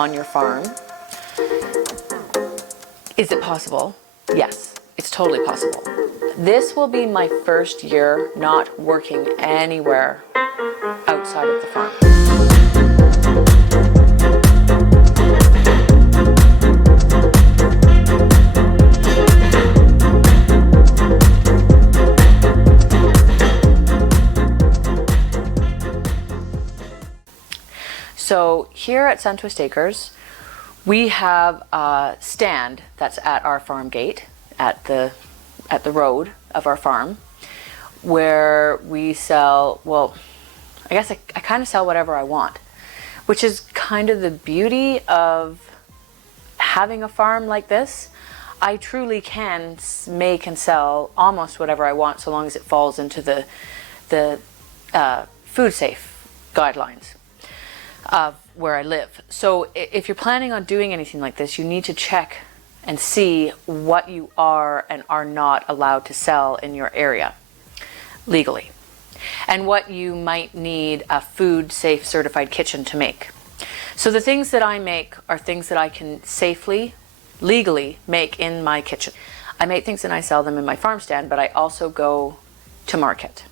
on your farm. Is it possible? Yes, it's totally possible. This will be my first year not working anywhere outside of the farm. So here at Suntwist Acres, we have a stand that's at our farm gate, at the road of our farm, where we sell, well, I guess I kind of sell whatever I want, which is kind of the beauty of having a farm like this. I truly can make and sell almost whatever I want, so long as it falls into the food safe guidelines of where I live. So if you're planning on doing anything like this, you need to check and see what you are and are not allowed to sell in your area legally, and what you might need a food safe certified kitchen to make. So the things that I make are things that I can safely, legally make in my kitchen. I make things and I sell them in my farm stand, but I also go to market.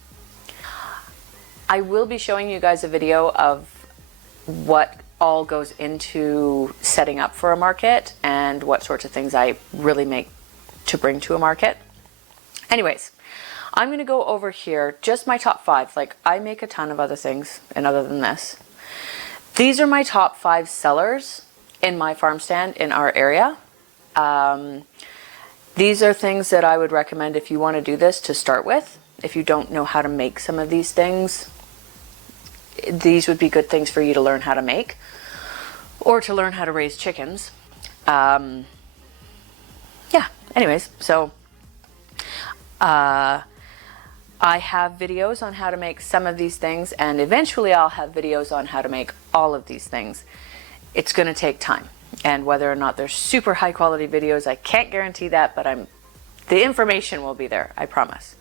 I will be showing you guys a video of what all goes into setting up for a market and what sorts of things I really make to bring to a market. Anyways, I'm going to go over here just my top 5. Like, I make a ton of other things, and other than this, these are my top 5 sellers in my farm stand in our area. These are things that I would recommend if you want to do this to start with. If you don't know how to make some of these things, these would be good things for you to learn how to make, or to learn how to raise chickens. Yeah, anyways, so I have videos on how to make some of these things, and eventually I'll have videos on how to make all of these things. It's going to take time, and whether or not they're super high quality videos, I can't guarantee that, but the information will be there, I promise.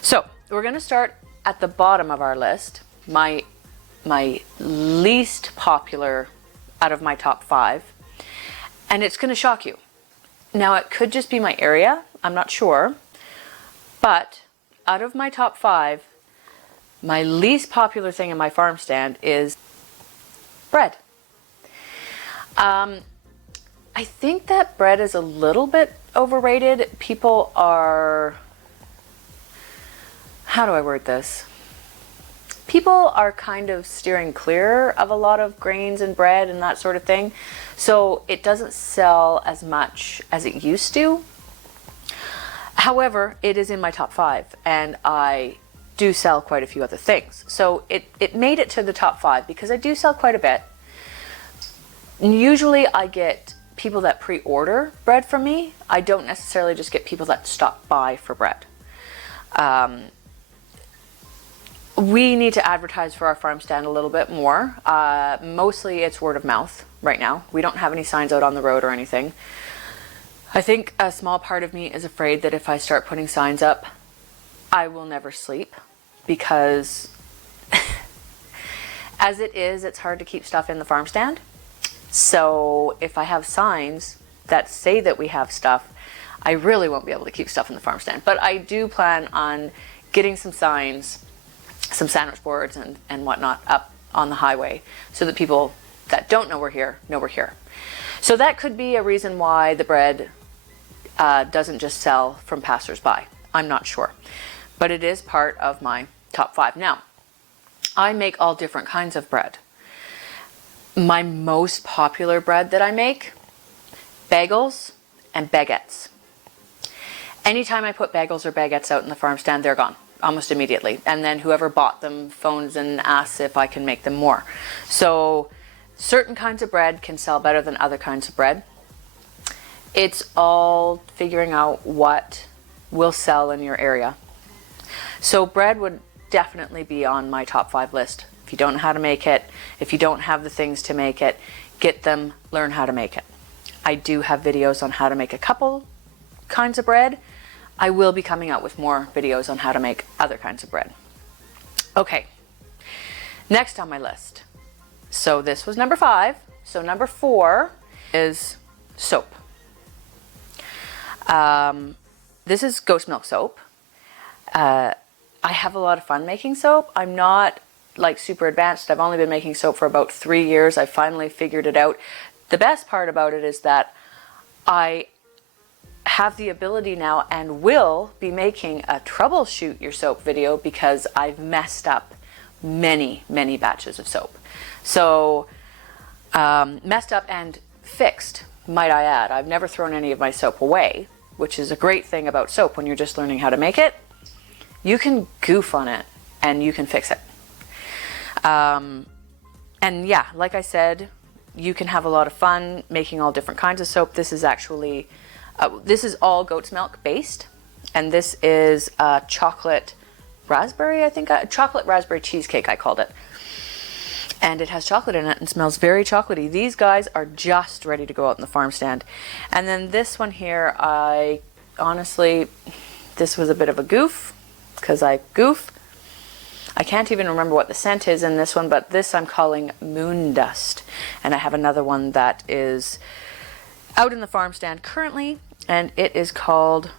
So we're going to start at the bottom of our list. My least popular out of my top 5, and it's going to shock you. Now, it could just be my area, I'm not sure, but out of my top 5, my least popular thing in my farm stand is bread. I think that bread is a little bit overrated. People are, how do I word this? People are kind of steering clear of a lot of grains and bread and that sort of thing. So it doesn't sell as much as it used to. However, it is in my top 5, and I do sell quite a few other things. So it made it to the top 5 because I do sell quite a bit. Usually I get people that pre-order bread from me. I don't necessarily just get people that stop by for bread. We need to advertise for our farm stand a little bit more. Mostly it's word of mouth right now. We don't have any signs out on the road or anything. I think a small part of me is afraid that if I start putting signs up, I will never sleep, because as it is, it's hard to keep stuff in the farm stand. So if I have signs that say that we have stuff, I really won't be able to keep stuff in the farm stand. But I do plan on getting some signs, some sandwich boards and whatnot up on the highway, so that people that don't know we're here know we're here. So that could be a reason why the bread doesn't just sell from passers-by. I'm not sure, but it is part of my top 5. Now, I make all different kinds of bread. My most popular bread that I make, bagels and baguettes. Anytime I put bagels or baguettes out in the farm stand, they're gone almost immediately. And then whoever bought them phones and asks if I can make them more. So certain kinds of bread can sell better than other kinds of bread. It's all figuring out what will sell in your area. So bread would definitely be on my top 5 list. If you don't know how to make it, if you don't have the things to make it, get them, learn how to make it. I do have videos on how to make a couple kinds of bread. I will be coming out with more videos on how to make other kinds of bread. Okay, next on my list. So this was number 5. so number 4 is soap. This is goat's milk soap. I have a lot of fun making soap. I'm not like super advanced. I've only been making soap for about 3 years. I finally figured it out. The best part about it is that I have the ability now and will be making a troubleshoot your soap video because I've messed up many batches of soap. So messed up and fixed, might I add. I've never thrown any of my soap away, which is a great thing about soap when you're just learning how to make it. You can goof on it and you can fix it. And yeah, like I said, you can have a lot of fun making all different kinds of soap. This is actually, this is all goat's milk based, and this is chocolate raspberry, I think, chocolate raspberry cheesecake I called it. And it has chocolate in it and smells very chocolatey. These guys are just ready to go out in the farm stand. And then this one here, I honestly, this was a bit of a goof, because I goof. I can't even remember what the scent is in this one, but this I'm calling Moon Dust. And I have another one that is out in the farm stand currently, and it is called,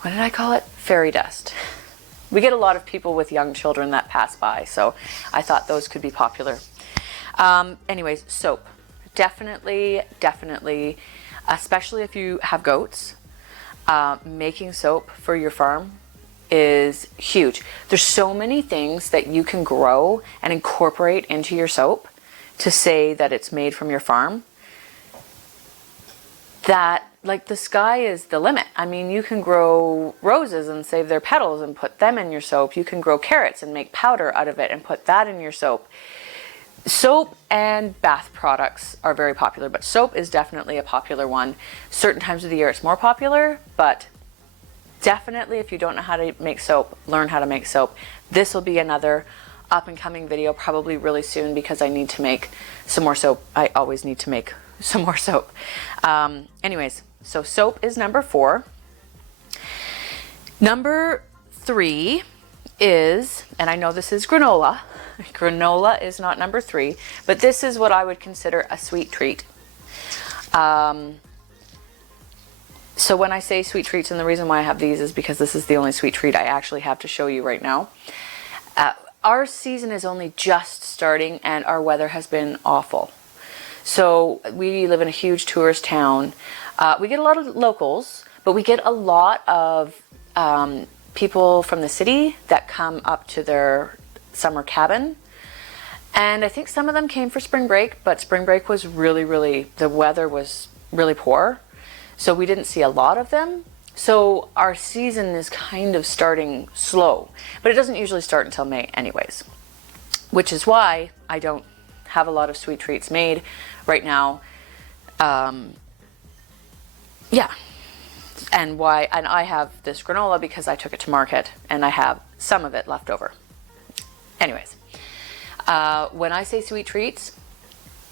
what did I call it? Fairy Dust. We get a lot of people with young children that pass by, so I thought those could be popular. Anyways, soap. Definitely, especially if you have goats, making soap for your farm is huge. There's so many things that you can grow and incorporate into your soap to say that it's made from your farm, that like the sky is the limit. I mean, you can grow roses and save their petals and put them in your soap. You can grow carrots and make powder out of it and put that in your soap. Soap and bath products are very popular, but soap is definitely a popular one. Certain times of the year it's more popular, but definitely if you don't know how to make soap, learn how to make soap. This will be another up and coming video probably really soon because I need to make some more soap. I always need to make some more soap. Anyways, so soap is number 4. Number 3 is, and I know this is granola. Granola is not number 3, but this is what I would consider a sweet treat. So when I say sweet treats, and the reason why I have these is because this is the only sweet treat I actually have to show you right now. Our season is only just starting and our weather has been awful. So we live in a huge tourist town. We get a lot of locals, but we get a lot of people from the city that come up to their summer cabin. And I think some of them came for spring break, but spring break was really, the weather was really poor. So we didn't see a lot of them. So our season is kind of starting slow, but it doesn't usually start until May anyways, which is why I don't have a lot of sweet treats made right now. Yeah. And I have this granola because I took it to market and I have some of it left over. Anyways, when I say sweet treats,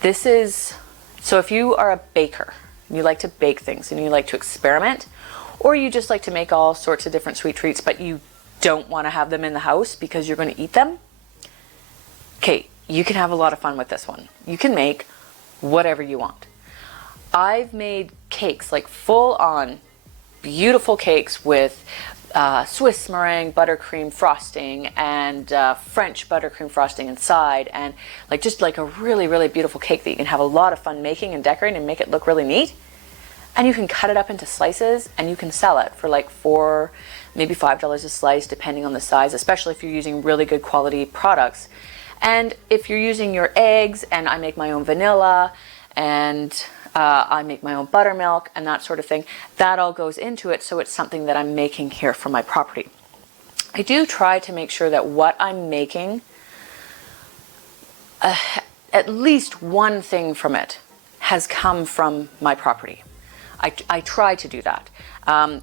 this is, so if you are a baker, you like to bake things and you like to experiment, or you just like to make all sorts of different sweet treats, but you don't want to have them in the house because you're going to eat them, okay, you can have a lot of fun with this one. You can make whatever you want. I've made cakes, like full on beautiful cakes with Swiss meringue buttercream frosting and French buttercream frosting inside, and like just like a really beautiful cake that you can have a lot of fun making and decorating and make it look really neat. And you can cut it up into slices and you can sell it for like $4, maybe $5 a slice depending on the size, especially if you're using really good quality products. And if you're using your eggs, and I make my own vanilla and I make my own buttermilk and that sort of thing, that all goes into it, so it's something that I'm making here from my property. I do try to make sure that what I'm making, at least one thing from it has come from my property. I try to do that.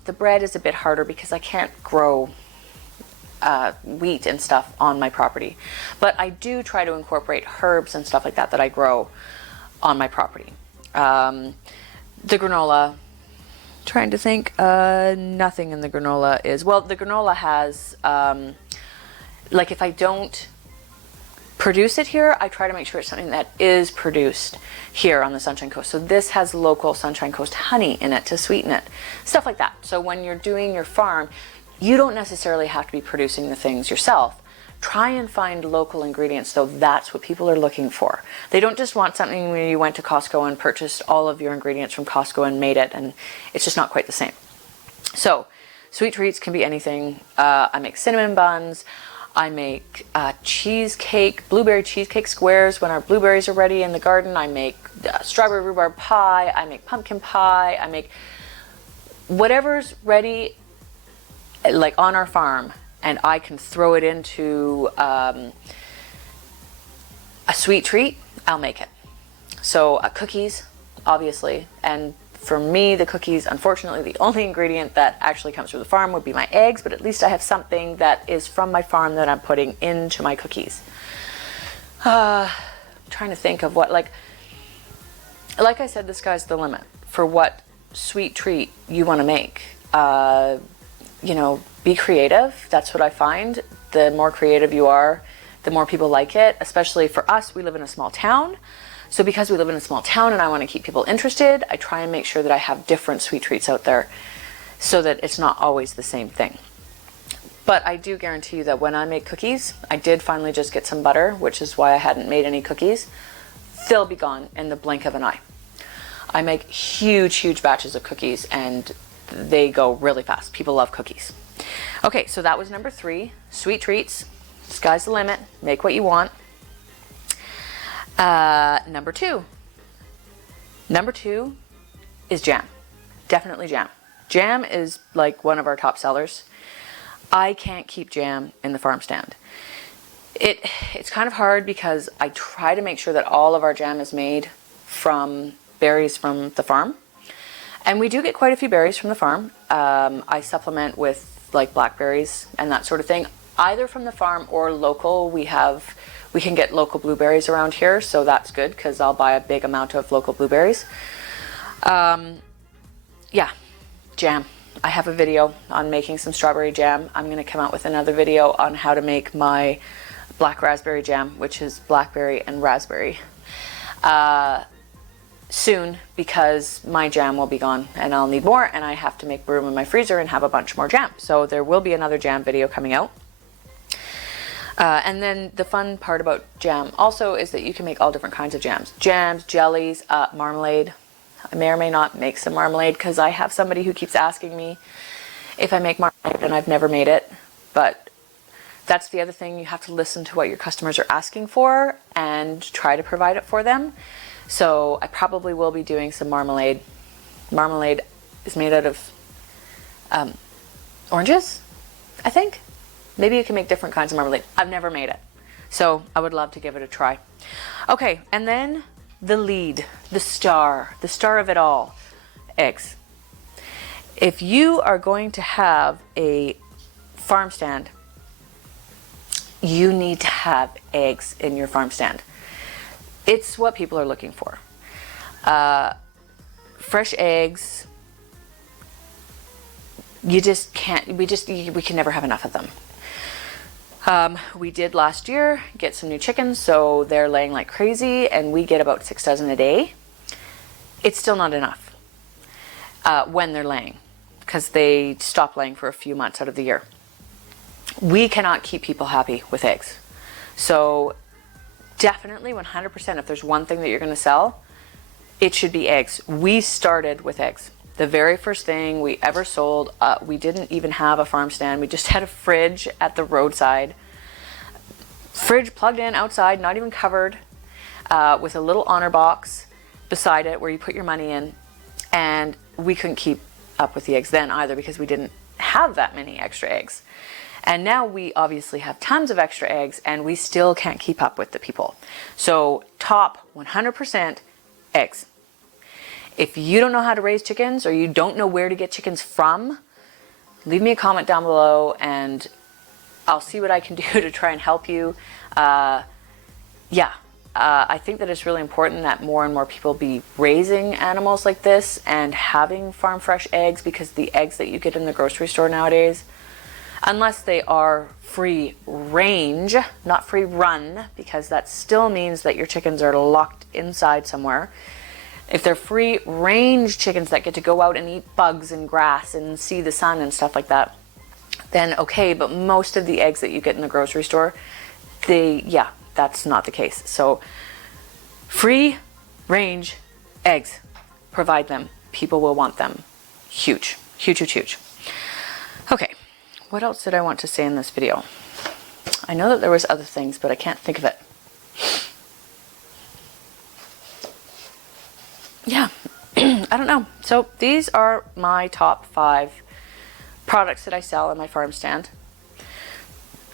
The bread is a bit harder because I can't grow wheat and stuff on my property, but I do try to incorporate herbs and stuff like that that I grow on my property. The granola, trying to think, nothing in the granola is, well, the granola has, like if I don't produce it here, I try to make sure it's something that is produced here on the Sunshine Coast. So this has local Sunshine Coast honey in it to sweeten it, stuff like that. So when you're doing your farm, you don't necessarily have to be producing the things yourself. Try and find local ingredients, though. That's what people are looking for. They don't just want something where you went to Costco and purchased all of your ingredients from Costco and made it, and it's just not quite the same. So sweet treats can be anything. I make cinnamon buns. I make cheesecake, blueberry cheesecake squares when our blueberries are ready in the garden. I make strawberry rhubarb pie. I make pumpkin pie. I make whatever's ready, like on our farm, and I can throw it into a sweet treat. I'll make it. So cookies, obviously, and for me, the cookies, unfortunately, the only ingredient that actually comes from the farm would be my eggs, but at least I have something that is from my farm that I'm putting into my cookies. Trying to think of what, like I said, the sky's the limit for what sweet treat you want to make. You know, be creative. That's what I find. The more creative you are, the more people like it, especially for us. We live in a small town. So because we live in a small town and I want to keep people interested, I try and make sure that I have different sweet treats out there so that it's not always the same thing. But I do guarantee you that when I make cookies, I did finally just get some butter, which is why I hadn't made any cookies. They'll be gone in the blink of an eye. I make huge, huge batches of cookies and they go really fast. People love cookies. Okay, so that was number 3, sweet treats. Sky's the limit. Make what you want. Number 2 is jam. Definitely jam. Jam is like one of our top sellers. I can't keep jam in the farm stand. It's kind of hard because I try to make sure that all of our jam is made from berries from the farm. And we do get quite a few berries from the farm. I supplement with like blackberries and that sort of thing, either from the farm or local. We can get local blueberries around here, so that's good because I'll buy a big amount of local blueberries. Yeah, jam. I have a video on making some strawberry jam. I'm going to come out with another video on how to make my black raspberry jam, which is blackberry and raspberry, soon, because my jam will be gone and I'll need more, and I have to make room in my freezer and have a bunch more jam. So there will be another jam video coming out. And then the fun part about jam also is that you can make all different kinds of jams. Jams, jellies, marmalade. I may or may not make some marmalade because I have somebody who keeps asking me if I make marmalade and I've never made it. But that's the other thing. You have to listen to what your customers are asking for and try to provide it for them. So I probably will be doing some marmalade. Marmalade is made out of oranges, I think. Maybe you can make different kinds of marmalade. I've never made it, so I would love to give it a try. Okay, and then the lead, the star of it all, eggs. If you are going to have a farm stand, you need to have eggs in your farm stand. It's what people are looking for. Fresh eggs, you just can't, we can never have enough of them. We did last year get some new chickens, so they're laying like crazy, and we get about 6 dozen a day. It's still not enough when they're laying, because they stop laying for a few months out of the year. We cannot keep people happy with eggs. So definitely 100%, if there's one thing that you're going to sell, it should be eggs. We started with eggs. The very first thing we ever sold, we didn't even have a farm stand. We just had a fridge at the roadside. Fridge plugged in outside, not even covered, with a little honor box beside it where you put your money in. And we couldn't keep up with the eggs then either because we didn't have that many extra eggs. And now we obviously have tons of extra eggs and we still can't keep up with the people. So top 100% eggs. If you don't know how to raise chickens or you don't know where to get chickens from, leave me a comment down below and I'll see what I can do to try and help you. I think that it's really important that more and more people be raising animals like this and having farm fresh eggs, because the eggs that you get in the grocery store nowadays, unless they are free range, not free run, because that still means that your chickens are locked inside somewhere. If they're free range chickens that get to go out and eat bugs and grass and see the sun and stuff like that, then okay, but most of the eggs that you get in the grocery store, that's not the case. So free range eggs, provide them. People will want them. Huge, huge, huge, huge. Okay, what else did I want to say in this video? I know that there was other things, but I can't think of it. Yeah, I don't know. So these are my top 5 products that I sell on my farm stand.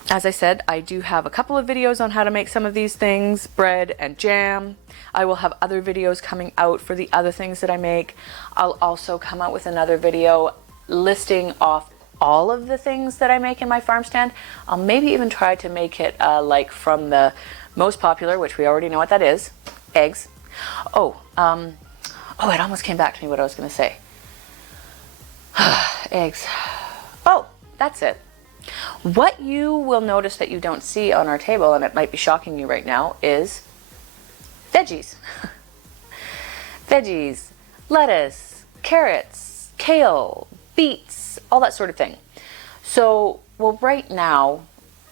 As I said, I do have a couple of videos on how to make some of these things, bread and jam. I will have other videos coming out for the other things that I make. I'll also come out with another video listing off all of the things that I make in my farm stand. I'll maybe even try to make it like from the most popular, which we already know what that is, eggs. It almost came back to me what I was going to say. Eggs. Oh, that's it. What you will notice that you don't see on our table, and it might be shocking you right now, is veggies. Veggies, lettuce, carrots, kale, beets, all that sort of thing. So, well, right now,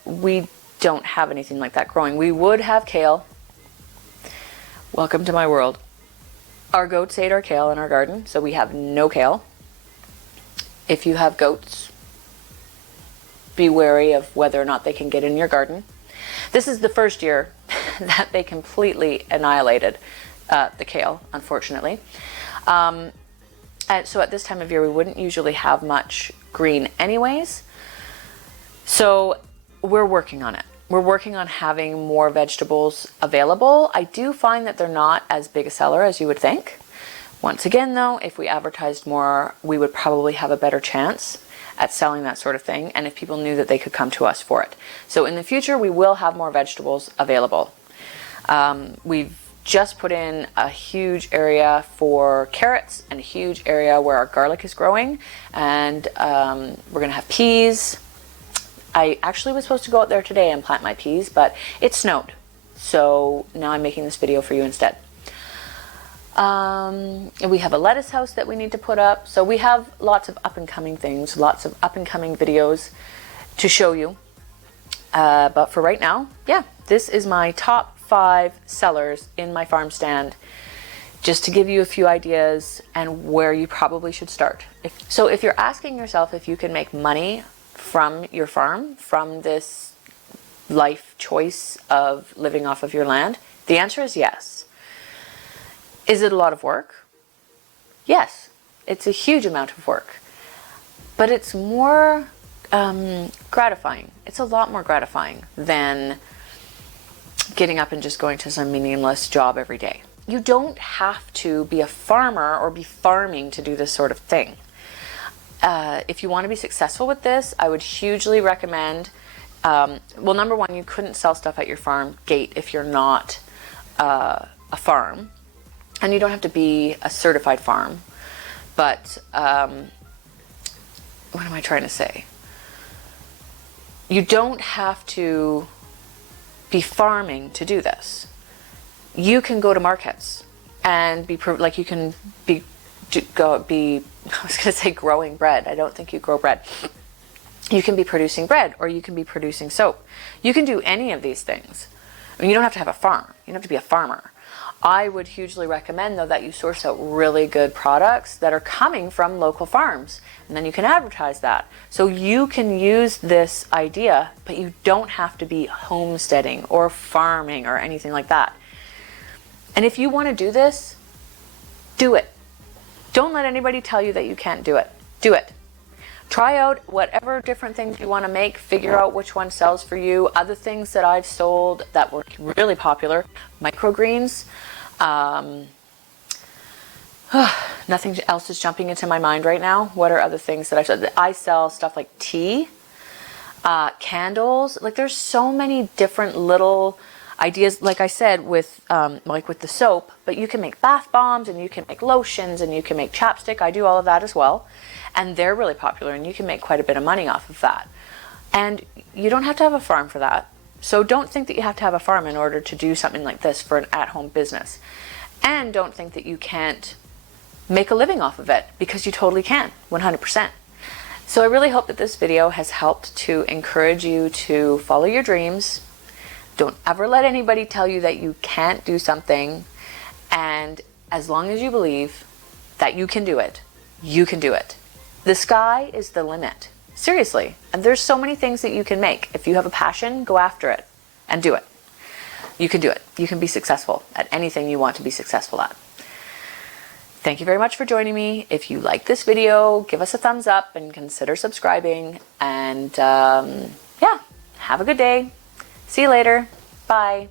we don't have anything like that growing. We would have kale. Welcome to my world. Our goats ate our kale in our garden, so we have no kale. If you have goats, be wary of whether or not they can get in your garden. This is the first year that they completely annihilated the kale, unfortunately. And so at this time of year, we wouldn't usually have much green anyways. So we're working on it. We're working on having more vegetables available. I do find that they're not as big a seller as you would think. Once again, though, if we advertised more, we would probably have a better chance at selling that sort of thing, and if people knew that they could come to us for it. So in the future, we will have more vegetables available. We've just put in a huge area for carrots and a huge area where our garlic is growing, and we're gonna have peas. I actually was supposed to go out there today and plant my peas, but it snowed. So now I'm making this video for you instead. We have a lettuce house that we need to put up. So we have lots of up and coming things, lots of up and coming videos to show you. But for right now, yeah, this is my top 5 sellers in my farm stand, just to give you a few ideas and where you probably should start. So if you're asking yourself if you can make money from your farm, from this life choice of living off of your land, the answer is yes. Is it a lot of work? Yes, it's a huge amount of work, but it's more gratifying. It's a lot more gratifying than getting up and just going to some meaningless job every day. You don't have to be a farmer or be farming to do this sort of thing. If you want to be successful with this, I would hugely recommend, well, number one, you couldn't sell stuff at your farm gate if you're not a farm. And you don't have to be a certified farm. But what am I trying to say? You don't have to be farming to do this. You can go to markets and be like, you can be I was going to say growing bread. I don't think you grow bread. You can be producing bread, or you can be producing soap. You can do any of these things. I mean, you don't have to have a farm. You don't have to be a farmer. I would hugely recommend, though, that you source out really good products that are coming from local farms. And then you can advertise that. So you can use this idea, but you don't have to be homesteading or farming or anything like that. And if you want to do this, do it. Don't let anybody tell you that you can't do it. Do it. Try out whatever different things you want to make. Figure out which one sells for you. Other things that I've sold that were really popular. Microgreens. Nothing else is jumping into my mind right now. What are other things that I've sold? I sell stuff like tea, candles. Like, there's so many different little ideas, like I said, with like with the soap, but you can make bath bombs, and you can make lotions, and you can make chapstick. I do all of that as well, and they're really popular, and you can make quite a bit of money off of that. And you don't have to have a farm for that. So don't think that you have to have a farm in order to do something like this for an at-home business. And don't think that you can't make a living off of it, because you totally can, 100%. So I really hope that this video has helped to encourage you to follow your dreams. Don't ever let anybody tell you that you can't do something. And as long as you believe that you can do it, you can do it. The sky is the limit. Seriously. And there's so many things that you can make. If you have a passion, go after it and do it. You can do it. You can be successful at anything you want to be successful at. Thank you very much for joining me. If you like this video, give us a thumbs up and consider subscribing. And yeah, have a good day. See you later. Bye.